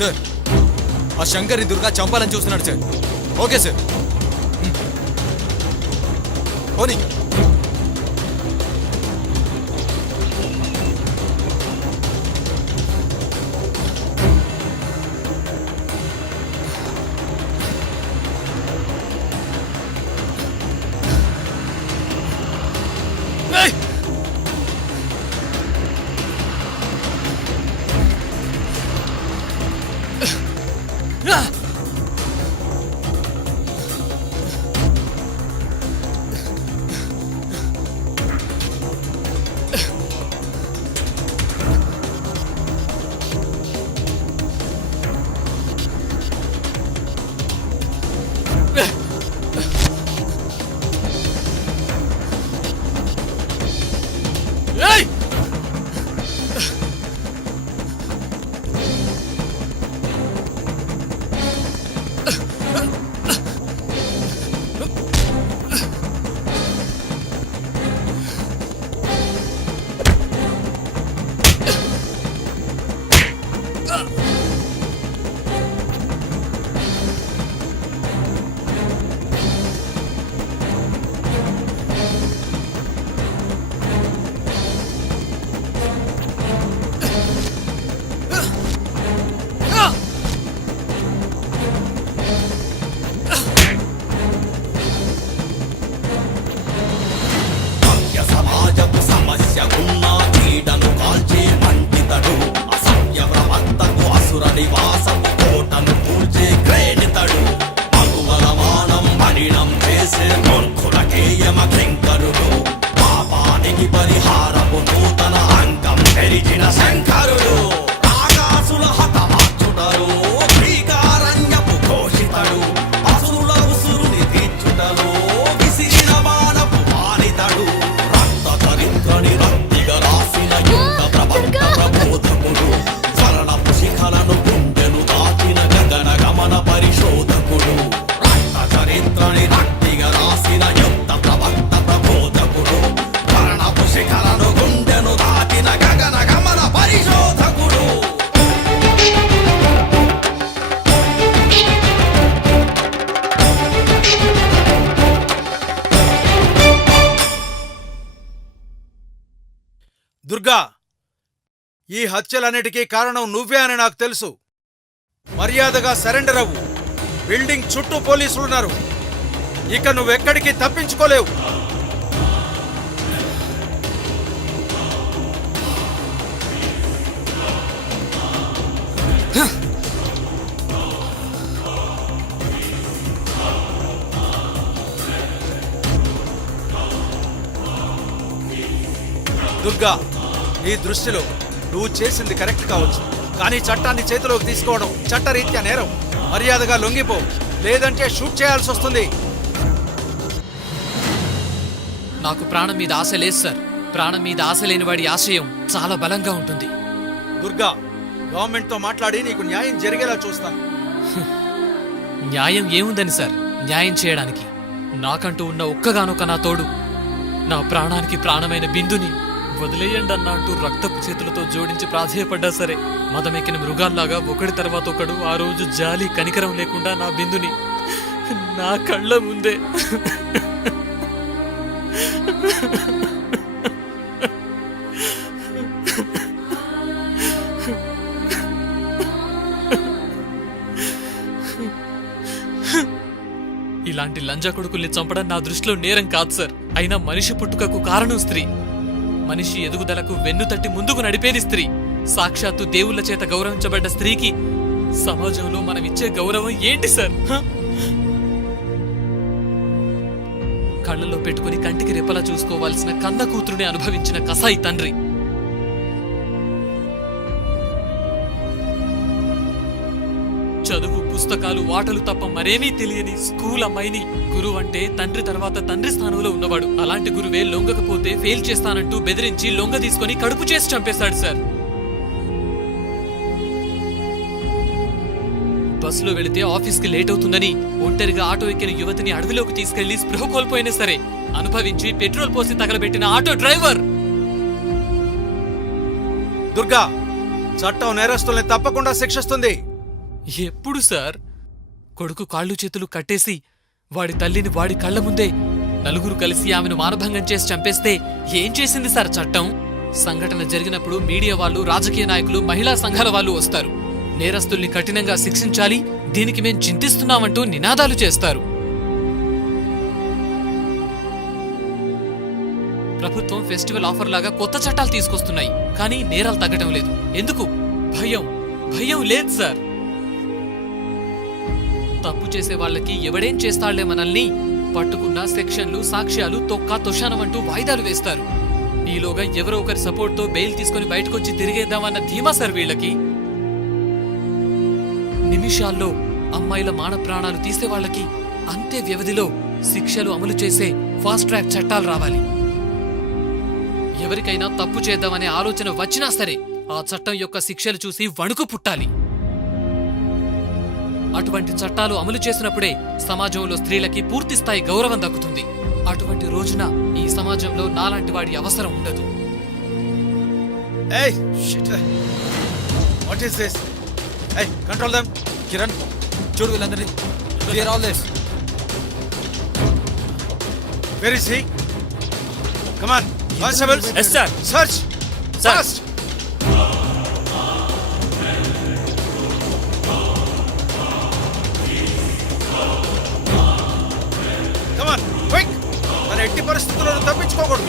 Sir ఆ శంకర్ని దుర్గా చంపాలని చూస్తున్నాడు సార్. Okay sir. పోనీ. ஏய்! ఈ హత్యలన్నిటికీ కారణం నువ్వే అని నాకు తెలుసు. మర్యాదగా సరెండర్ అవ్వు. బిల్డింగ్ చుట్టూ పోలీసులున్నారు ఇక నువ్వెక్కడికి తప్పించుకోలేవు. దుర్గా నీ దృష్టిలో నువ్వు చేసింది కరెక్ట్ కావచ్చు. కానీ చట్టాన్ని చేతిలోకి తీసుకోవడం చట్టరీత్యా నేరం. మర్యాదగా లొంగిపో. లేదంటే షూట్ చేయాల్సి వస్తుంది. నాకు ప్రాణం మీద ఆశ లేదు సార్. ప్రాణం మీద ఆశ లేని వాడి ఆశయం చాలా బలంగా ఉంటుంది. దుర్గా గవర్నమెంట్తో మాట్లాడి నీకు న్యాయం జరిగేలా చూస్తాను. న్యాయం ఏముందని సార్? న్యాయం చేయడానికి. నాకంటూ ఉన్న ఒక్కగానొక్క నా తోడు. నా ప్రాణానికి ప్రాణమైన బిందుని వదిలేయండి అన్న అంటూ రక్తపు చేతులతో జోడించి ప్రాధేయపడ్డా సరే. మదమెక్కిన మృగాల్లాగా ఒకటి తర్వాత ఒకడు ఆ రోజు జాలి కనికరం లేకుండా నా బిందుని నా కళ్ళ ముందే. ఇలాంటి లంజా కొడుకుల్ని చంపడం నా దృష్టిలో నేరం కాదు సార్. అయినా మనిషి పుట్టుకకు కారణం స్త్రీ. మనిషి ఎదుగుదలకు వెన్ను తట్టి ముందుకు నడిపేది స్త్రీ. సాక్షాత్తు దేవుళ్ళ చేత గౌరవించబడ్డ స్త్రీకి సమాజంలో మనం ఇచ్చే గౌరవం ఏంటి సార్? కళ్ళలో పెట్టుకుని కంటికి రెప్పలా చూసుకోవాల్సిన కన్న కూతురుని అనుభవించిన కసాయి తండ్రి. చదువు పుస్తకాలు వాటలు తప్ప మరేమీ తెలియని స్కూల్ అమ్మాయిని గురువు అంటే తండ్రి తర్వాత తండ్రి స్థానంలో ఉన్నవాడు. అలాంటి గురువే లొంగకపోతే ఫెయిల్ చేస్తానంటూ బెదిరించి లొంగ తీసుకుని కడుపు చేసి చంపేశాడు సార్. బస్సులో వెళితే ఆఫీస్కి లేట్ అవుతుందని ఒంటరిగా ఆటో ఎక్కిన యువతిని అడవిలోకి తీసుకెళ్ళి స్పృహ కోల్పోయినా సరే అనుభవించి పెట్రోల్ పోసి తగలబెట్టిన ఆటో డ్రైవర్! దుర్గా చట్టం నేరస్తుల్ని తప్పకుండా శిక్షిస్తుంది. ఎప్పుడు సార్? కొడుకు కాళ్ళు చేతులు కట్టేసి వాడి తల్లిని వాడి కళ్ళ ముందే నలుగురు కలిసి ఆమెను మానభంగం చేసి చంపేస్తే ఏం చేసింది సార్ చట్టం? సంఘటన జరిగినప్పుడు మీడియా వాళ్ళు రాజకీయ నాయకులు మహిళా సంఘాల వాళ్ళు వస్తారు. నేరస్తుల్ని కఠినంగా శిక్షించాలి దీనికి మేం చింతిస్తున్నామంటూ నినాదాలు చేస్తారు. ప్రభుత్వం ఫెస్టివల్ ఆఫర్ లాగా కొత్త చట్టాలు తీసుకొస్తున్నాయి కానీ నేరాలు తగ్గటం లేదు. ఎందుకు? భయం. భయం లేదు సార్. తప్పు చేసే వాళ్ళకి ఎవడేం చేస్తాళ్ళే మనల్ని? పట్టుకున్న సెక్షన్లు సాక్ష్యాలు తొక్క తొషానమంటూ వాయిదాలు వేస్తారు. ఈలోగా ఎవరో ఒకరి సపోర్ట్తో బెయిల్ తీసుకుని బయటకొచ్చి తిరిగేద్దామన్న ధీమా సార్ వీళ్ళకి. నిమిషాల్లో అమ్మాయిల మాన ప్రాణాలు తీసే వాళ్ళకి అంతే వ్యవధిలో శిక్షలు అమలు చేసే ఫాస్ట్ ట్రాక్ చట్టాలు రావాలి. ఎవరికైనా తప్పు చేద్దామనే ఆలోచన వచ్చినా సరే ఆ చట్టం యొక్క శిక్షలు చూసి వణుకు పుట్టాలి. అటువంటి చట్టాలు అమలు చేసినప్పుడే సమాజంలో స్త్రీలకి పూర్తి స్థాయి గౌరవం దక్కుతుంది. అటువంటి రోజున ఈ సమాజంలో నాలాంటి వాడి అవసరం ఉండదు. కంట్రోల్ దమ్ కిరణ్ చూడు వీళ్ళందరినీ. Clear all this where is he come on constables yes sir search. ఎట్టి పరిస్థితుల్లోనూ తప్పించుకోకూడదు.